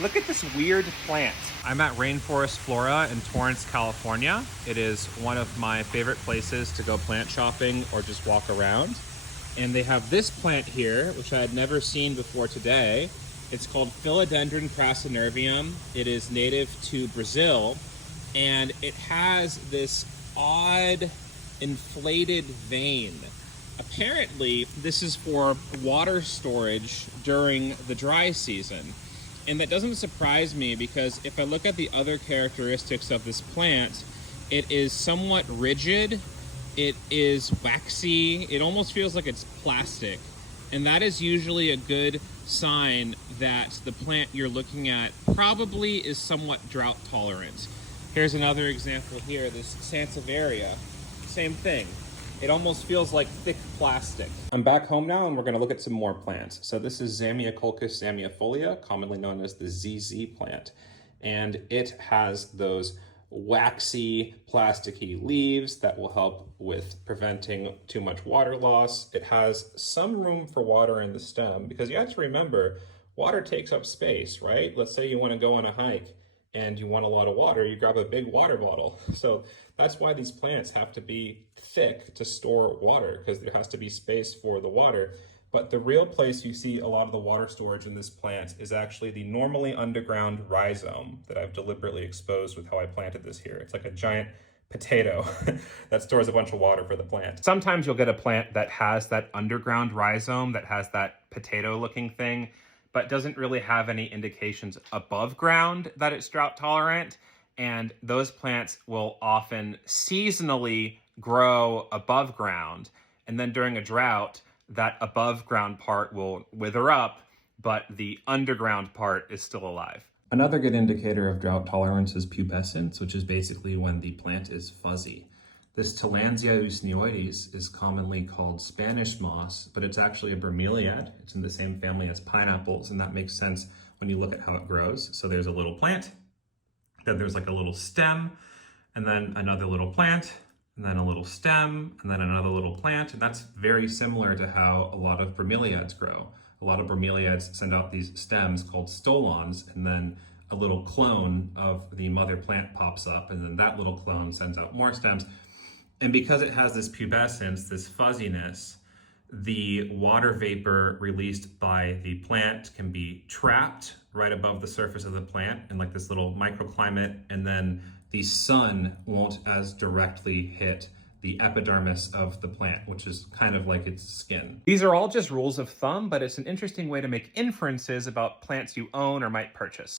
Look at this weird plant. I'm at Rainforest Flora in Torrance, California. It is one of my favorite places to go plant shopping or just walk around. And they have this plant here, which I had never seen before today. It's called Philodendron crasinervium. It is native to Brazil, and it has this odd inflated vein. Apparently, this is for water storage during the dry season. And that doesn't surprise me because if I look at the other characteristics of this plant, it is somewhat rigid, it is waxy, it almost feels like it's plastic. And that is usually a good sign that the plant you're looking at probably is somewhat drought tolerant. Here's another example here, this Sansevieria, same thing. It almost feels like thick plastic. I'm back home now and we're gonna look at some more plants. So this is Zamioculcas zamiifolia, commonly known as the ZZ plant. And it has those waxy, plasticky leaves that will help with preventing too much water loss. It has some room for water in the stem because you have to remember, water takes up space, right? Let's say you wanna go on a hike and you want a lot of water, you grab a big water bottle. So that's why these plants have to be thick to store water, because there has to be space for the water. But the real place you see a lot of the water storage in this plant is actually the normally underground rhizome that I've deliberately exposed with how I planted this here. It's like a giant potato that stores a bunch of water for the plant. Sometimes you'll get a plant that has that underground rhizome, that has that potato looking thing, but doesn't really have any indications above ground that it's drought tolerant. And those plants will often seasonally grow above ground. And then during a drought, that above ground part will wither up, but the underground part is still alive. Another good indicator of drought tolerance is pubescence, which is basically when the plant is fuzzy. This Tillandsia usneoides is commonly called Spanish moss, but it's actually a bromeliad. It's in the same family as pineapples, and that makes sense when you look at how it grows. So there's a little plant, then there's like a little stem, and then another little plant, and then a little stem, and then another little plant. And that's very similar to how a lot of bromeliads grow. A lot of bromeliads send out these stems called stolons, and then a little clone of the mother plant pops up, and then that little clone sends out more stems. And because it has this pubescence, this fuzziness, the water vapor released by the plant can be trapped right above the surface of the plant in like this little microclimate, and then the sun won't as directly hit the epidermis of the plant, which is kind of like its skin. These are all just rules of thumb, but it's an interesting way to make inferences about plants you own or might purchase.